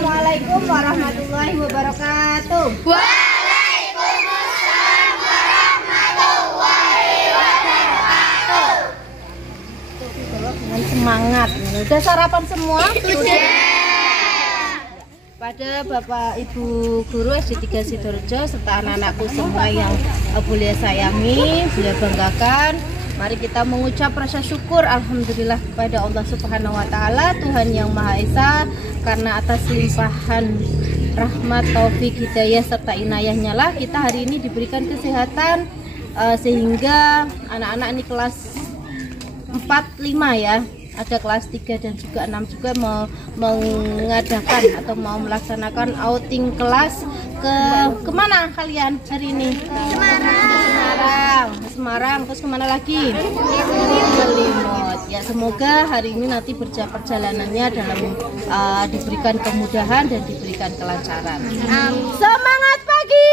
Assalamualaikum warahmatullahi wabarakatuh. Waalaikumsalam warahmatullahi wabarakatuh. Dengan semangat. Sudah sarapan semua? Sudah. Pada Bapak Ibu Guru SD 3 Sidoarjo serta anak-anakku semua yang boleh sayangi, boleh banggakan, mari kita mengucap rasa syukur alhamdulillah kepada Allah Subhanahu wa taala, Tuhan yang Maha Esa, karena atas limpahan rahmat, taufik, hidayah serta inayahnya lah kita hari ini diberikan kesehatan sehingga anak-anak ini kelas 4, 5 ya. Ada kelas 3 dan juga 6 juga mau mengadakan atau mau melaksanakan outing kelas kemana kalian hari ini? Semarang. Terus kemana lagi? Ke Limot. Ya, semoga hari ini nanti perjalanannya dalam diberikan kemudahan dan diberikan kelancaran. Semangat pagi!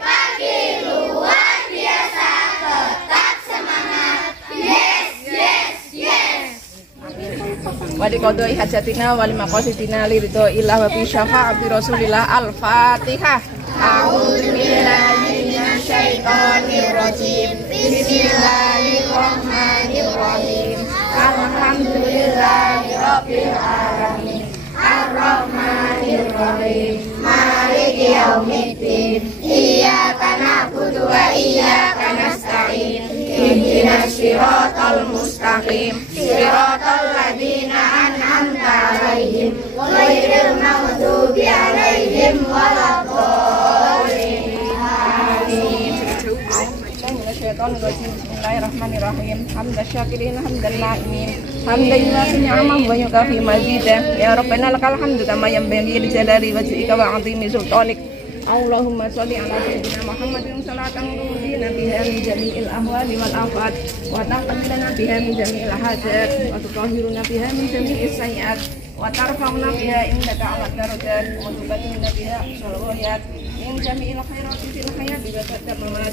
Pagi luar biasa, tetap semangat. Wali qadai hajatina wali maqasidina liridho ilah wa bi syafa'ati rasulillah. Al-Fatihah. A'udzubillahi minasyaitonir rajim. Bismillahirrahmanirrahim. Alhamdulillahi rabbil alamin. Ar-Rahmanir-Rahim. Maliki yaumiddin. Iyyaka na'budu wa iyyaka nasta'in. Ihdinas siratal mustaqim. Siratal ladzina an'amta 'alaihim ghairil maghdubi 'alaihim waladdallin. Amin. Bismillahirrahmanirrahim. Hamdan syakirin hamdan na'imin. Hamdan yuwafi ni'amahu wa yukafi mazidah. Ya Rabbana lakal hamdu kama yanbaghi li jalali wajhika wa 'azimi sultanik. Allahumma sholli ala sayyidina Muhammadin salatan tuhdina biha min jami'il ahwali wal afat wa taqabbal biha min jami'il hajat wa tutahhiruna biha min jami'is sayyi'at wa tarfa'una biha indaka 'ala darajat wa tubayyana biha shalawat min jami'il khairati fil hayati wa ba'da mamat.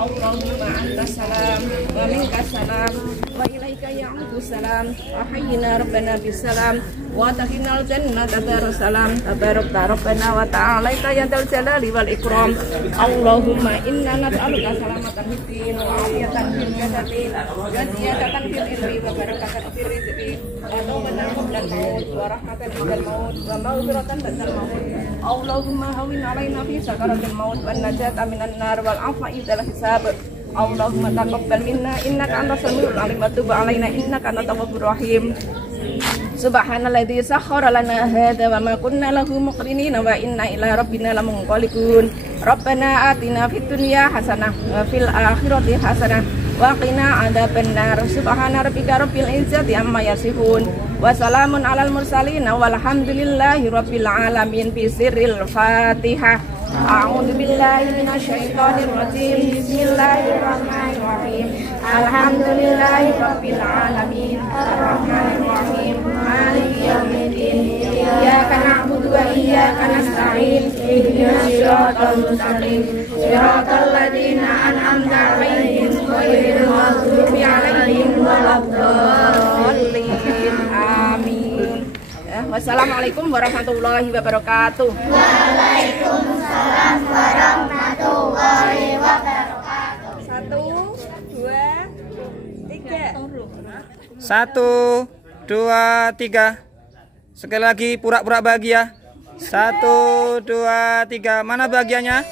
Allahumma antas salam wa minkas salam wa ilaika ya'udus salam wa hayyina rabbana bisalam wa tahinal jannata darussalam tabarakta rabbana wa ta'alaika ya dzal jalali wal ikram. Allahumma inna nas'aluka salamatan fid din wa afiyatan fil jasadi wa ziyadatan fil ilmi wa barakatan fil rizqi wa tawbatan qabla al-maut wa rahmatan ba'dal maut wa maghfiratan ba'dal maut. Allahumma hawwin 'alaina fi sakaratil maut wan najata minan nar wal 'afwa idal hisab. Allahumma taqabbal minna innaka antas samiul alim wa tub 'alaina innaka antat tawwabur rahim. Subhanalladzi sakhkhara lana hadza wa ma kunna lahu muqrinin wa inna ila rabbina lamunqalibun. Rabbana atina fid dunya hasanah wa fil akhirati hasanah wa qina adzabannar. Subhana rabbika rabbil izzati amma yasifun wa salamun alal mursalin walhamdulillahi rabbil alamin. Bi sirril Fatihah. A'udzu billahi minasyaitonir rajim. Bismillahirrahmanirrahim. Alhamdulillahi rabbil alamin. Arrahmanir rahim. Maliki yaumiddin. Iyyaka na'budu wa iyyaka nasta'in. Ihdinas siratal mustaqim. Siratal ladzina an'amta 'alaihim ghairil maghdubi 'alaihim waladdallin. Amin. Wassalamualaikum warahmatullahi wabarakatuh. Waalaikumsalam warahmatullahi wabarakatuh. 1, 2, 3. Sekali lagi pura-pura bahagia. 1, 2, 3. Mana bahagianya?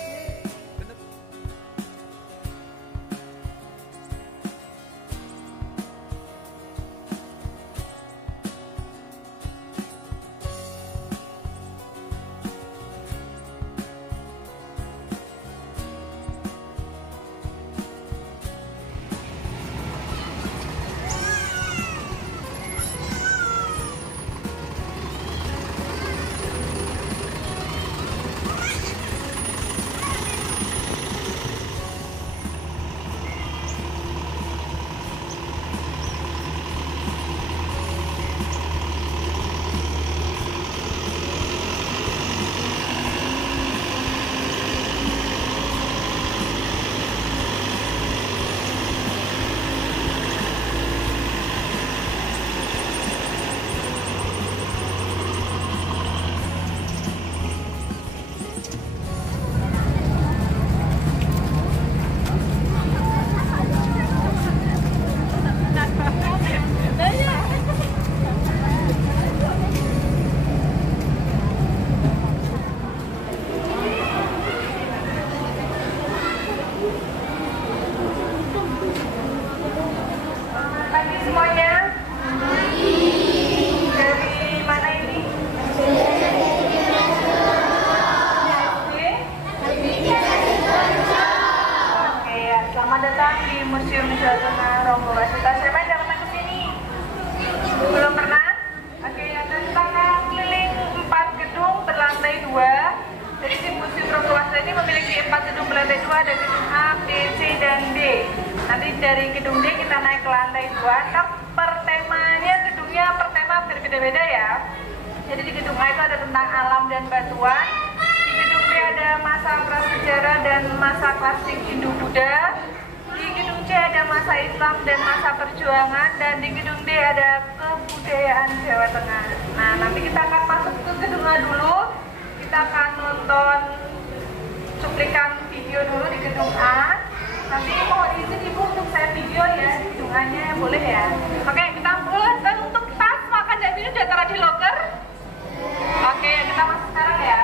lantai 2 ada gedung A, B, C, dan D. Nanti dari gedung D kita naik ke lantai 2. Ntar per temanya gedungnya per tema berbeda-beda ya. Jadi di gedung A itu ada tentang alam dan batuan. Di gedung B ada masa prasejarah dan masa klasik Hindu-Buddha. Di gedung C ada masa Islam dan masa perjuangan. Dan di gedung D ada kebudayaan Jawa Tengah. Nah, nanti kita akan masuk ke gedung A dulu. Kita akan nonton cuplikan video dulu di gedung A. Nanti mohon izin ibu untuk saya video ya di gedung A-nya, boleh ya? Oke, kita mulai. Dan untuk tas makan dan minum udah taruh di locker. Oke, kita masuk sekarang ya.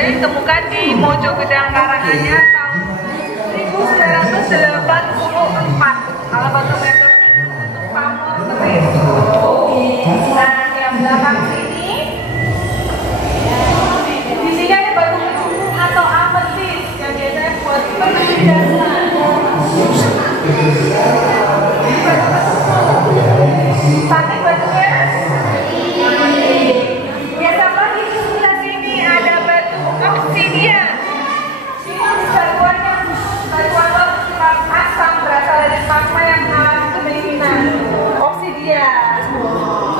Ditemukan di Mojo Gedang Karanganyar tahun 1984. Kalau batu meteor untuk pamor keris. Nah, yang belakang sini, di sini ada batu ketumbung atau ametis yang biasanya buat perhiasan. Tapi batunya biasa lagi di sebelah sini ada batu obsidian. Batuan asam berasal dari magma yang mengalami pendinginan. Obsidian.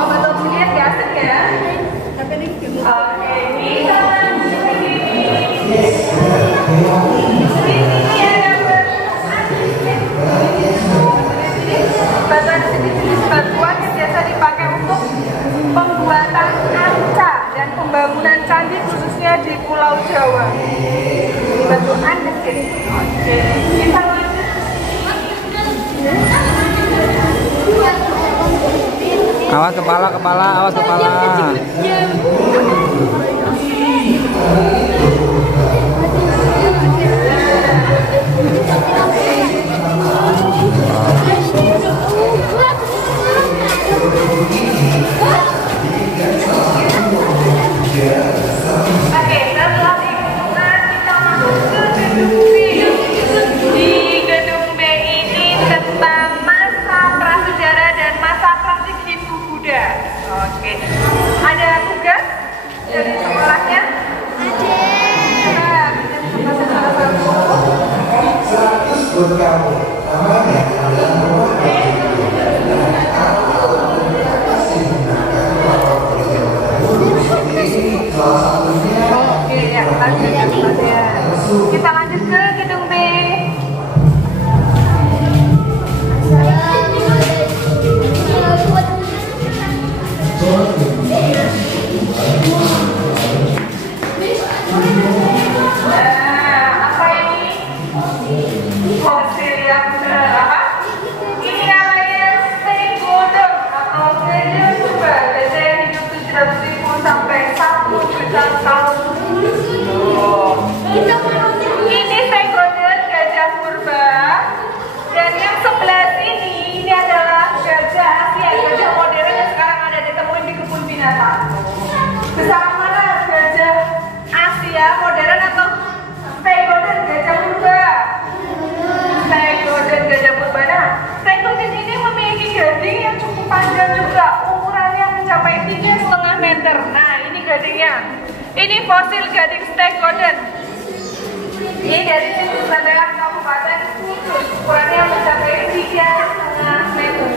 Oh, batu obsidian gak asik ya? Oke, kita lanjut ke sini. Sini ada batu andesit. Awas kepala, awas kepala. Oke, ada tugas dari sekolahnya? Oke, ya, lanjut ya. Kita lanjut ke gedung B. Ini Stegodon gajah purba, dan yang sebelah sini ini adalah gajah Asia, gajah modern yang sekarang ada ditemuin di kebun binatang. Bersama mana gajah Asia modern atau Stegodon gajah purba? Stegodon gajah purba. Nah, Stegodon ini memiliki gading yang cukup panjang juga, ukurannya mencapai 3,5 meter. Nah, ini gadingnya. Ini fosil gading Stegodon. Ini dari situs Bandaran Kabupaten Kudus. Ukurannya mencapai 3,5 meter.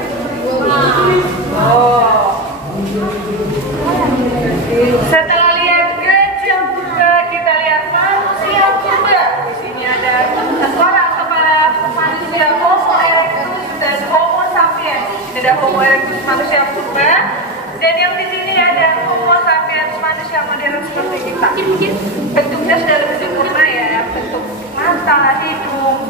Oh. Setelah lihat gajah purba, kita lihat manusia purba. Di sini ada seorang kepala manusia Homo erectus dan Homo sapiens. Ini ada Homo erectus manusia purba. Dan yang di sini ada Homo sapiens manusia modern seperti kita. Bentuknya sudah lebih sempurna ya, bentuk mata, hidung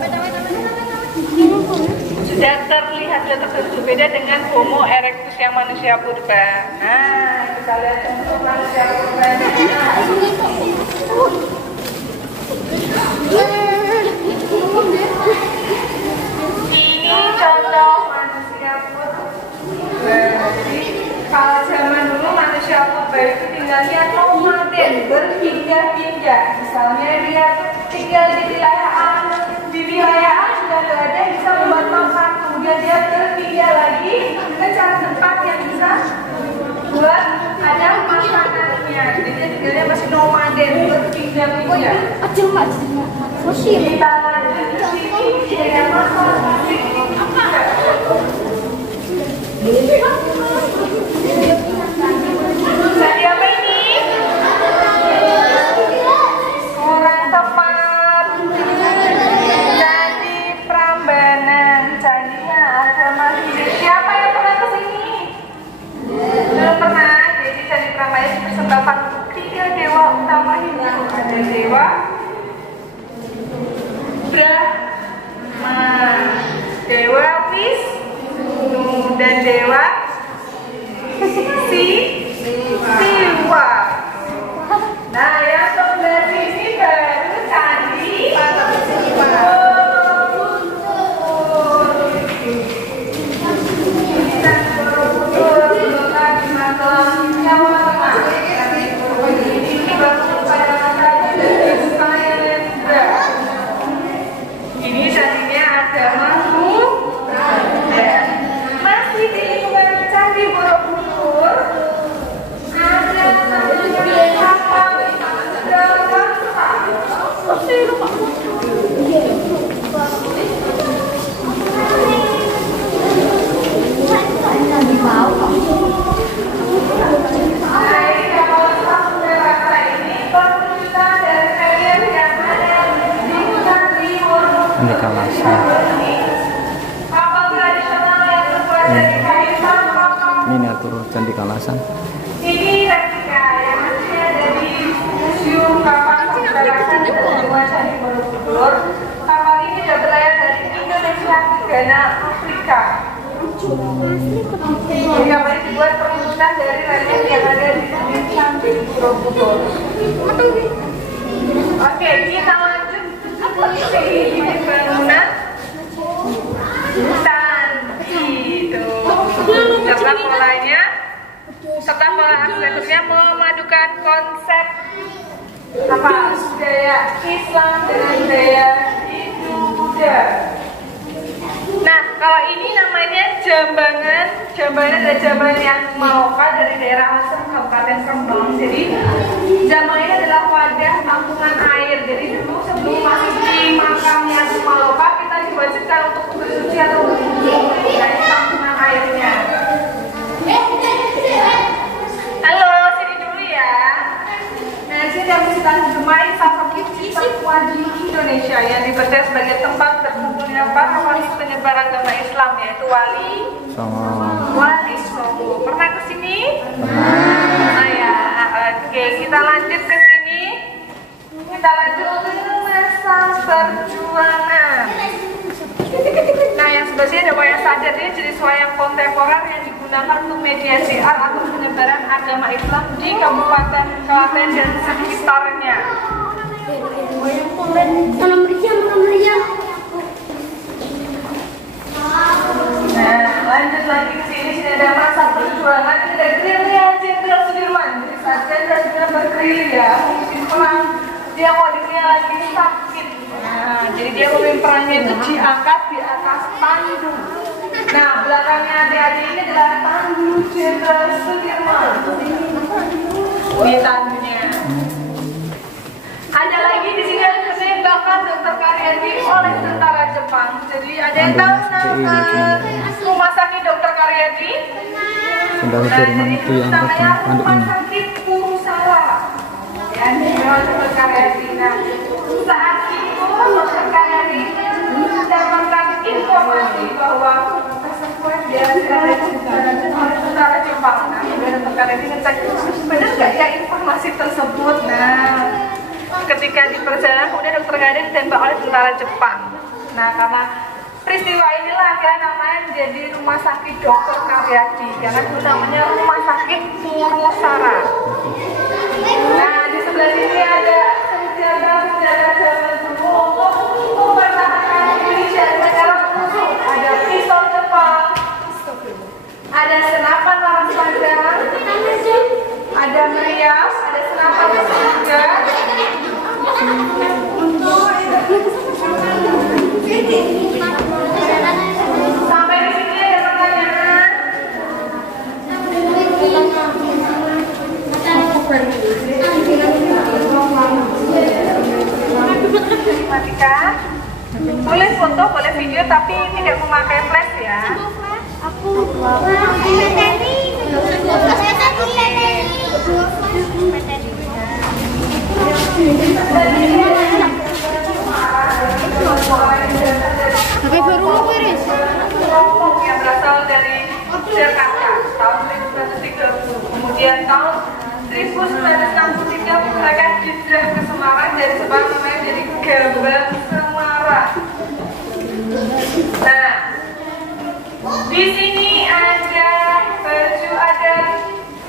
sudah terlihat tertentu beda dengan Homo erectus yang manusia purba. Nah, kita lihat bentuk manusia purba. Ini contoh manusia purba. Kalau zaman dulu manusia purba itu tinggalnya nomaden, berpindah-pindah. Misalnya dia tinggal di wilayah A, di wilayah A sudah nggak ada yang bisa membuat makan, kemudian dia berpindah lagi ke tempat yang bisa buat ada makanannya. Jadi dia tinggalnya masih nomaden, berpindah-pindah. Kita lanjut ke sini dengan masalah Tadi apa ini? Kurang tepat. Candi Prambanan. Candinya agama Hindu. Siapa yang pernah ke sini? Belum pernah. Jadi Candi Prambanan dipersembahkan untuk 3 dewa utama Hindu. Ada dewa Brahma, Dewa Wisnu, dan Dewa Siwa. Nah, yang sebelah sini baru Candi Borobudur. Ini dibangun pada masa Kailaendra. Ini candinya agama Buddha. Masih di lingkungan Candi Borobudur ada kapal Candi Kalasan. Miniatur Candi Kalasan. Ini replika yang hasilnya dari Museum Kapal Pembarakasan Candi Borobudur. Kapal ini sudah berlayar dari Indonesia ke Ghana, Afrika. Ini gambar dibuat perwujudan dari relief yang ada di Candi Borobudur. Oke, kita lanjut ke bangunan candi itu. Serta polanya, serta pola arsitekturnya memadukan konsep apa? Gaya Islam dengan gaya Hindu Buddha. Nah, kalau ini namanya jambangan. Jambangan adalah jambangan yang Maloka dari daerah Asem, Kabupaten Rembang. Jadi, jambangan ini adalah wadah tampungan air. Jadi dulu sebelum masuk di makamnya di Maloka, kita diwajibkan untuk bersuci atau berwudu dari tampungan airnya. Halo, sini dulu ya. Nah, sini ada Masjid Gemai, salah satu masjid tertua di Indonesia yang dipercaya sebagai tempat berkumpulnya para wali penyebar agama Islam, yaitu Wali Songo. Pernah ke sini? Nah ya, oke, kita lanjut ke sini. Kita lanjut ke masa perjuangan. Nah, yang sebelah sini ada wayang sadat. Ini jenis wayang kontemporer yang digunakan untuk media syiar atau penyebaran agama Islam di Kabupaten Klaten dan sekitarnya. Nah, lanjut lagi ke sini. Sini ada masa perjuangan. Ini ada gerilya Jenderal Sudirman. Jadi saat Jenderal Sudirman bergerilya, memimpin perang, dia kondisinya lagi sakit. Nah, jadi dia memimpin perangnya itu diangkat di atas tandu. Nah, belakangnya adik-adik ini adalah tandu Jenderal Sudirman. Ini tandunya. Ada lagi di sini ada penembakan Dr. Karyadi oleh tentara Jepang. Jadi ada yang tahu nama rumah sakit Dr. Karyadi? Saudara Sudirman itu yang namanya rumah sakit Purusara. Ya, Dr. Karyadi. Nah, saat itu Dr. Karyadi mendapatkan informasi bahwa tersebut dia oleh tentara Jepang. Nah, Dr. Karyadi ngecek benar nggak ya informasi tersebut. Nah, ketika di perjalanan kemudian Dr. Karyadi ditembak oleh tentara Jepang. Nah, karena peristiwa inilah akhirnya namanya menjadi Rumah Sakit Dr. Karyadi, karena dulu namanya Rumah Sakit Purusara. Nah, di sebelah sini ada senjata zaman dulu untuk mempertahankan Indonesia dari musuh. Ada pistol Jepang, ada senapan laras panjang, ada meriam, ada senapan juga. Sampai di sini ada pertanyaan. Matikan. Boleh foto, boleh video, tapi tidak memakai flash ya. Tapi baru mau beres. Yang berasal dari Jakarta tahun 1930. Kemudian tahun 1963 mereka hijrah ke Semarang dari Semarang namanya jadi Gambang Semarang. Nah, di sini ada baju adat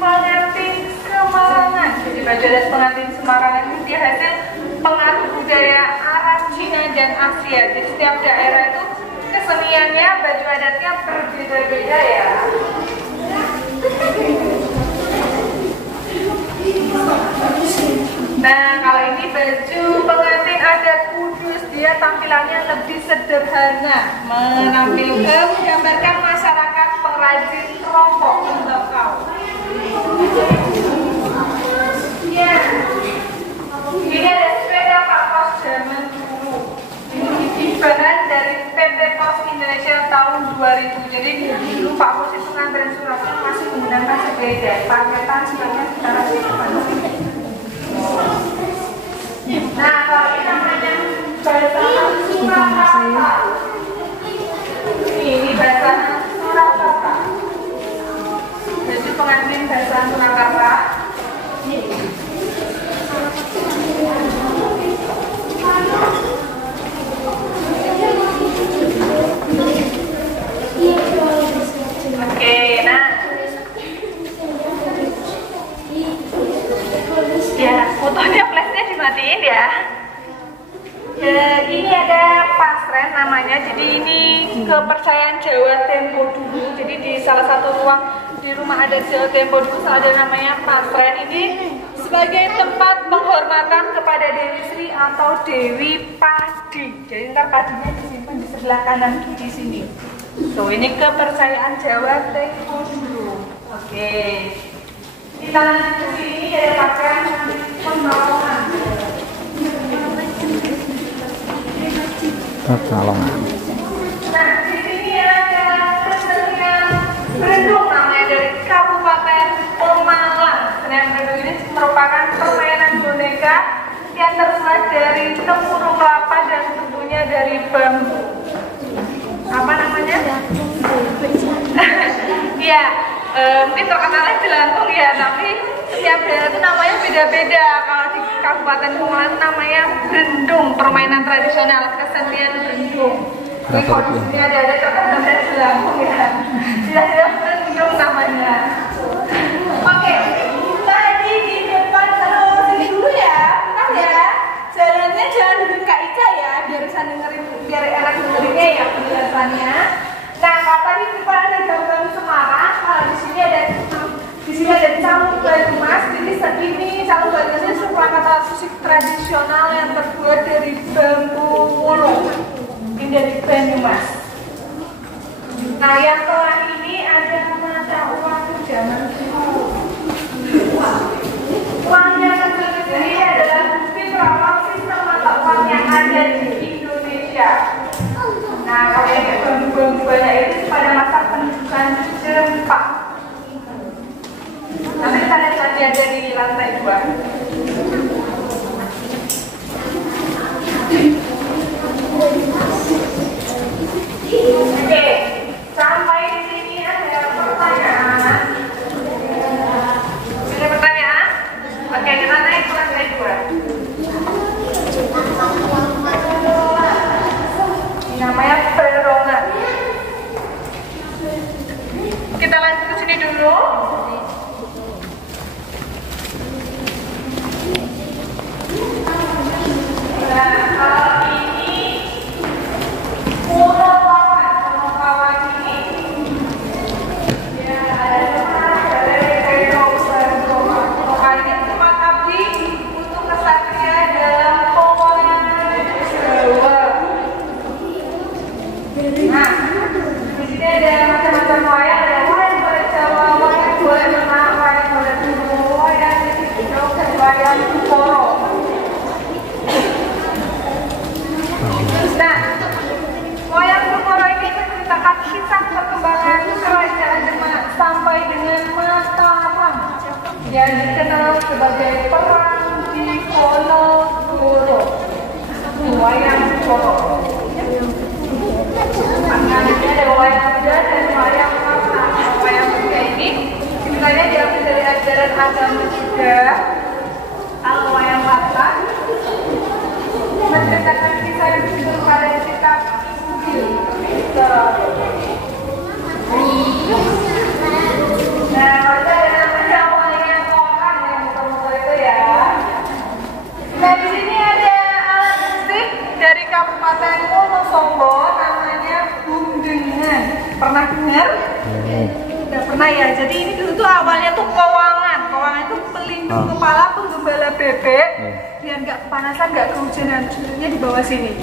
pengantin Semarangan. Jadi baju adat pengantin Semarangan ini dia hasil pengaruh budaya Arab, Cina, dan Asia. Jadi setiap daerah itu keseniannya, baju adatnya berbeda-beda ya. Nah, kalau ini baju pengantin adat Kudus, dia tampilannya lebih sederhana, menggambarkan masyarakat pengrajin rokok tembakau. Ya, ini ada sepeda Pak Pos zaman dulu. Ini bahan dari PT Pos Indonesia tahun 2000. Jadi dulu Pak Pos itu nganterin suratnya masih menggunakan sepeda, paketan sebenarnya secara simpan. Nah, kalau ini namanya basahan Surakarta. Ini basahan Surakarta. Jadi pengantin basahan Surakarta. salah satu ruang di rumah adat Jawa Tempo dulu ada namanya Pasren. Ini sebagai tempat penghormatan kepada Dewi Sri atau Dewi Padi. Jadi ntar padinya disimpan di sebelah kanan di sini. Tuh, ini kepercayaan Jawa Tempo dulu. Oke. Kita lanjut ke sini ada pakaian Pekalongan. Pekalongan. Nah, di sini ada kesenian Brendung namanya dari Kabupaten Pemalang. Kesenian Brendung ini merupakan permainan boneka yang terbuat dari tempurung kelapa dan tentunya dari bambu. Apa namanya? Iya, mungkin terkenalnya jelangkung ya, tapi setiap daerah itu namanya beda-beda. Kalau di Kabupaten Pemalang itu namanya Brendung, permainan tradisional kesenian Brendung. Ini kondisinya ada terkenal dan jelangkung ya. Tidak Brendung namanya. Oke, tadi di depan sini dulu ya, bentar ya. Jalannya jangan duduk Kak Ica ya, biar bisa dengerin, biar enak dengerinnya ya penjelasannya. Nah, kalau tadi di depan ada Gambang Semarang, kalau di sini ada calung Banyumas. Jadi segini calung Banyumas ini perangkat alat musik tradisional yang terbuat dari bambu mulung. Ini dari Banyumas. Nah, yang tengah ini ada mata uang zaman dulu. Uang yang kecil ini adalah bukti berawal sistem mata uang yang ada di Indonesia. Nah, kalau yang bambu-bambu banyak itu pada masa pendudukan Jepang. Nanti kita lihat lagi ada di lantai 2. Oke, sampai di sini ada pertanyaan. Ada pertanyaan? Oke, kita naik ke lantai 2. Ini namanya perongan. Kita lanjut ke sini dulu. Nah, kalau ini pulau kawan ini ya ada dari ini tempat abdi untuk kesatria dalam pewayangan Jawa. Nah, di sini ada macam-macam wayang, ada wayang kulit Jawa, wayang kulit Menak, wayang kulit Dulu, wayang hijau, dan wayang Koro. Nah, wayang Koro ini menceritakan kisah perkembangan kerajaan Demak sampai dengan Mataram yang dikenal sebagai Perang Diponegoro. Wayang Koro. Maknanya ada wayang muda dan wayang lama. Wayang muda ini sebenarnya diambil dari ajaran agama juga. Kalau wayang lama menceritakan kisah yang disebut pada kitab Injil. Nah, ada namanya wayang orang yang muter-muter itu ya. Nah, di sini ada alat musik dari Kabupaten Wonosobo namanya gundengan. Pernah dengar? Udah pernah ya. Jadi ini dulu tuh awalnya tuh kawangan. Kawangan itu pelindung kepala penggembala bebek biar nggak kepanasan, nggak kehujanan. Sebenarnya di bawah sini.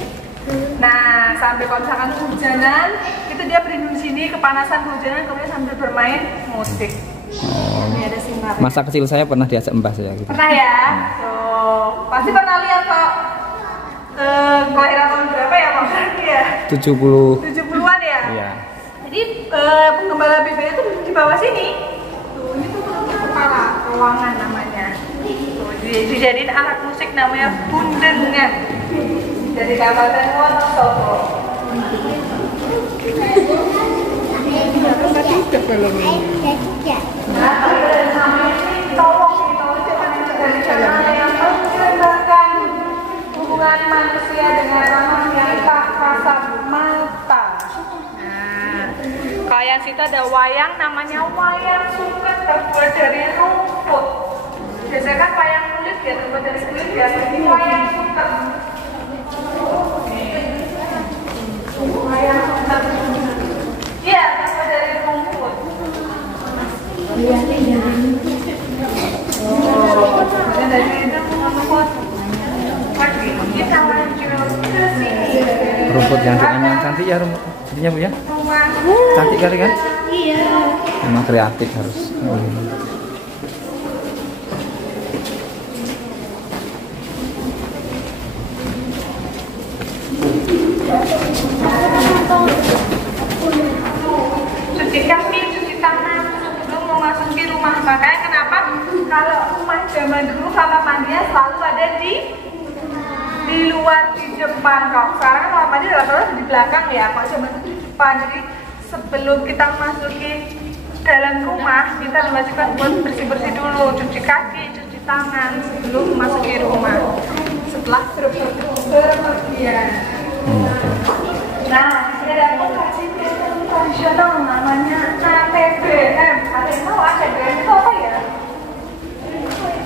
Nah, sampai kalau misalkan kehujanan, itu dia berlindung di sini, kepanasan, kehujanan, kemudian sambil bermain musik. Ini ada sinar. Masa kecil saya pernah diajak mbah saya gitu. Pernah ya? Tuh, pasti pernah lihat kok. Kelahiran tahun berapa ya Pak Berarti ya? 70-an ya? Iya. Jadi penggembala bebek itu di bawah sini. Tuh, ini tuh kepala ruangan namanya. Tuh, dijadiin alat musik namanya gundengan. Dari Kabupaten Wonosobo. Nah, namanya ini tolong tradisional yang menggambarkan hubungan manusia dengan alam yang tak kasat mata. Nah, kalau yang situ ada wayang namanya wayang suket terbuat dari rumput. Biasanya kan wayang kulit ya terbuat dari kulit ya. Ini wayang suket. Wayang suket. Iya, terbuat dari rumput. Kita lanjut ke sini. Rumput yang cantik ya rumputnya Bu ya. Cantik kali kan? Iya. Memang kreatif harus. Cuci kaki, cuci tangan sebelum memasuki rumah. Makanya kenapa kalau rumah zaman dulu kamar mandinya selalu ada di luar, di depan. Kalau sekarang kamar mandi rata-rata di belakang ya. Kalau zaman itu di depan. Jadi sebelum kita masuki dalam rumah, kita diwajibkan buat bersih-bersih dulu, cuci kaki, cuci tangan sebelum memasuki rumah. Setelah berpergian. Nah, ini ada kaji tradisional namanya ATBM. ATBM itu apa ya?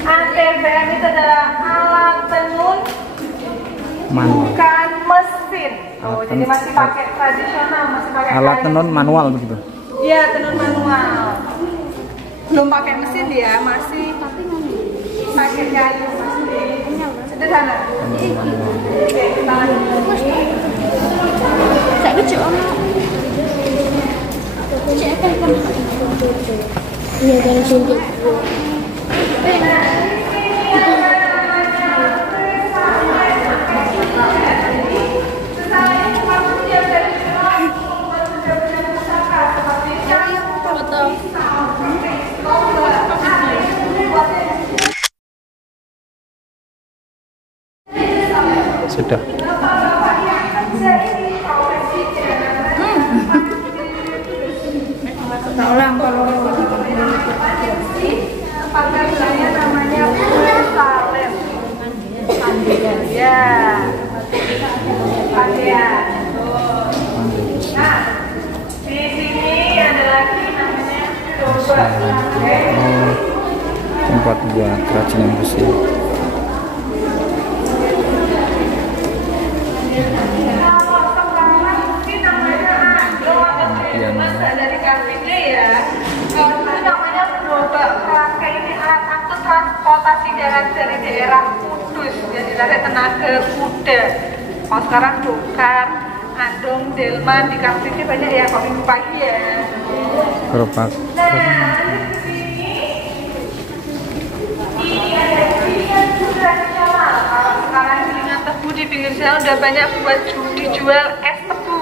ATBM itu adalah alat tenun bukan mesin. Oh, jadi masih pakai tradisional, masih pakai Alat kayu. tenun manual begitu. Iya, tenun manual. Belum pakai mesin ya, masih pakai kayu, masih sederhana. Oke, kita lanjut. Tak lucu om. Cek apa kan? Iya dari sini. Sudah. Panggilannya namanya Salem. Ya, Pandian. Nah, di sini ada lagi namanya coba. Tempat buat kerajinan besi. Dari Kartini ya. Kalau dulu namanya gerobak kerangka, ini alat angkut transportasi darat dari daerah Kudus, jadi dari tenaga kuda. Kalau sekarang Dokar, Andong, Delman, di Kartini banyak ya, kalau minggu pagi ya. Gerobak. Nah, di sini ini ada gilingan tradisional. Kalau sekarang gilingan tebu di pinggir jalan udah banyak buat dijual es tebu.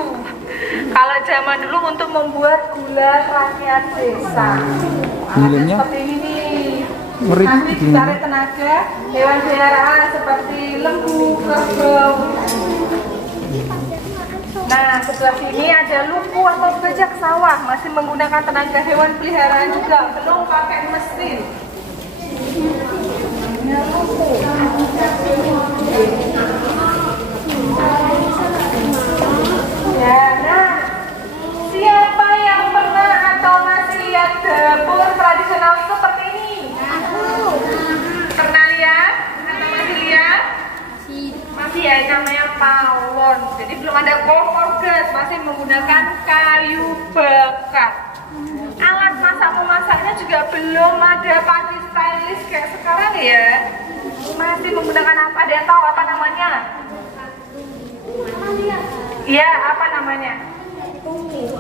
Kalau zaman dulu untuk membuat gula rakyat desa. Gilingnya Seperti ini. ngerit Nanti begini. ditarik tenaga hewan peliharaan seperti lembu, kerbau. Nah, sebelah sini ada lupu atau bajak sawah, masih menggunakan tenaga hewan peliharaan juga, belum pakai mesin. Ini lupu. Ya, nah, siapa yang pernah atau masih lihat dapur tradisional seperti ini? Pernah lihat? Atau masih lihat? Masih ya, namanya pawon. Jadi belum ada kompor gas, masih menggunakan kayu bakar. Alat masak memasaknya juga belum ada panci stylish kayak sekarang ya. Masih menggunakan apa? Ada yang tahu apa namanya? Iya, apa namanya? Tunggu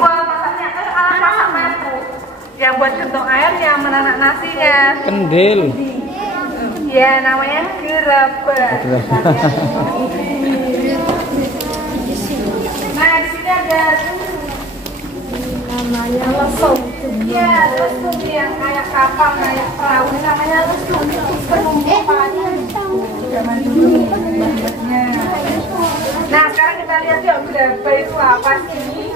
alat masaknya, alat masak madu. Yang buat gentong airnya, menanak nasinya. Kendil. Ya, namanya gerabah. Nah, di sini ada namanya lesung. Iya, lesung yang kayak kapal, kayak perahu. Ini namanya lesung. Penumpukan zaman dulu. Nah, sekarang kita lihat yuk gerabah itu apa sih?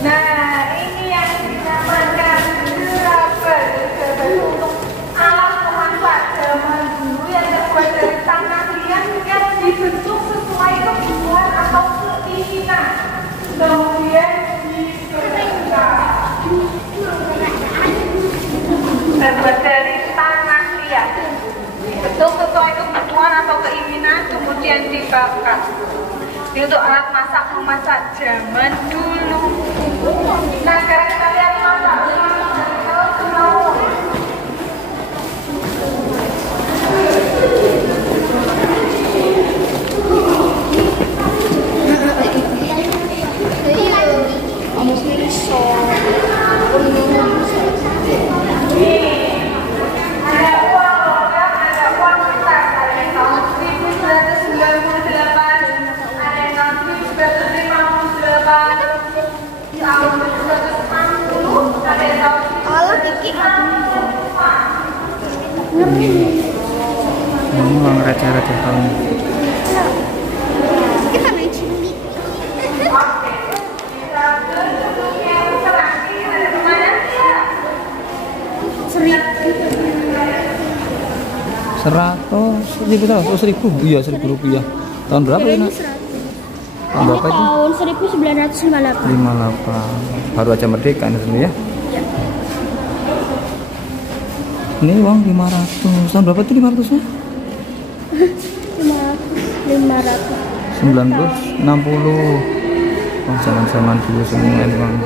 Nah, ini yang dinamakan gerabah. Gerabah itu untuk alat memasak zaman dulu yang terbuat dari tanah liat yang dibentuk sesuai kebutuhan atau keinginan. Kemudian dikeringkan. dibakar. Ini untuk alat masak memasak zaman dulu. Nah, sekarang kita lihat masak. Uang receh-receh tahun. Kita main cili. Seribu tahu? Oh, 1000. Iya, 1000 rupiah. Tahun berapa ini? Tahun berapa itu? Tahun 1958. 58. Baru aja merdeka ini dulu ya. Ini uang 500. Tahun berapa itu 500-nya? 500. 1960. Oh, zaman-zaman dulu semua ini bang.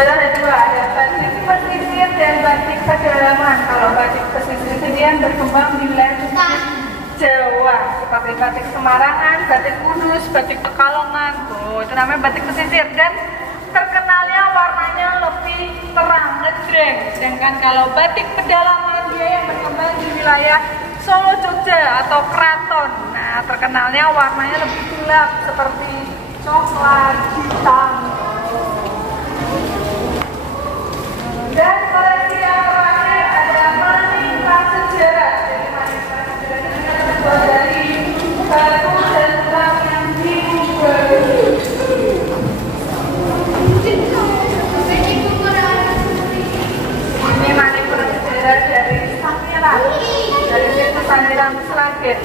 Ada dua, ada batik pesisir dan batik pedalaman. Kalau batik pesisir ini yang berkembang di wilayah Jawa, seperti batik Semarangan, batik Kudus, batik Pekalongan. Oh, itu namanya batik pesisir dan terkenalnya warnanya lebih terang, ngejreng. Sedangkan kalau batik pedalaman dia yang berkembang di wilayah Solo, Jogja atau Keraton. Nah, terkenalnya warnanya lebih gelap seperti coklat, hitam. Dan koleksi yang terakhir ada maningkat sejarah. Jadi maningkat sejarah ini terbuat dari batu dan tulang yang diubah. Ini maningkat sejarah dari Sangiran, dari situ Sangiran Sragen.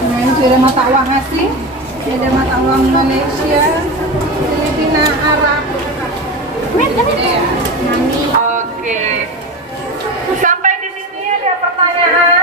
Nah, ini ada mata uang asli, ada mata uang Malaysia, Filipina, Arab. Oke. Sampai di sini ada pertanyaan.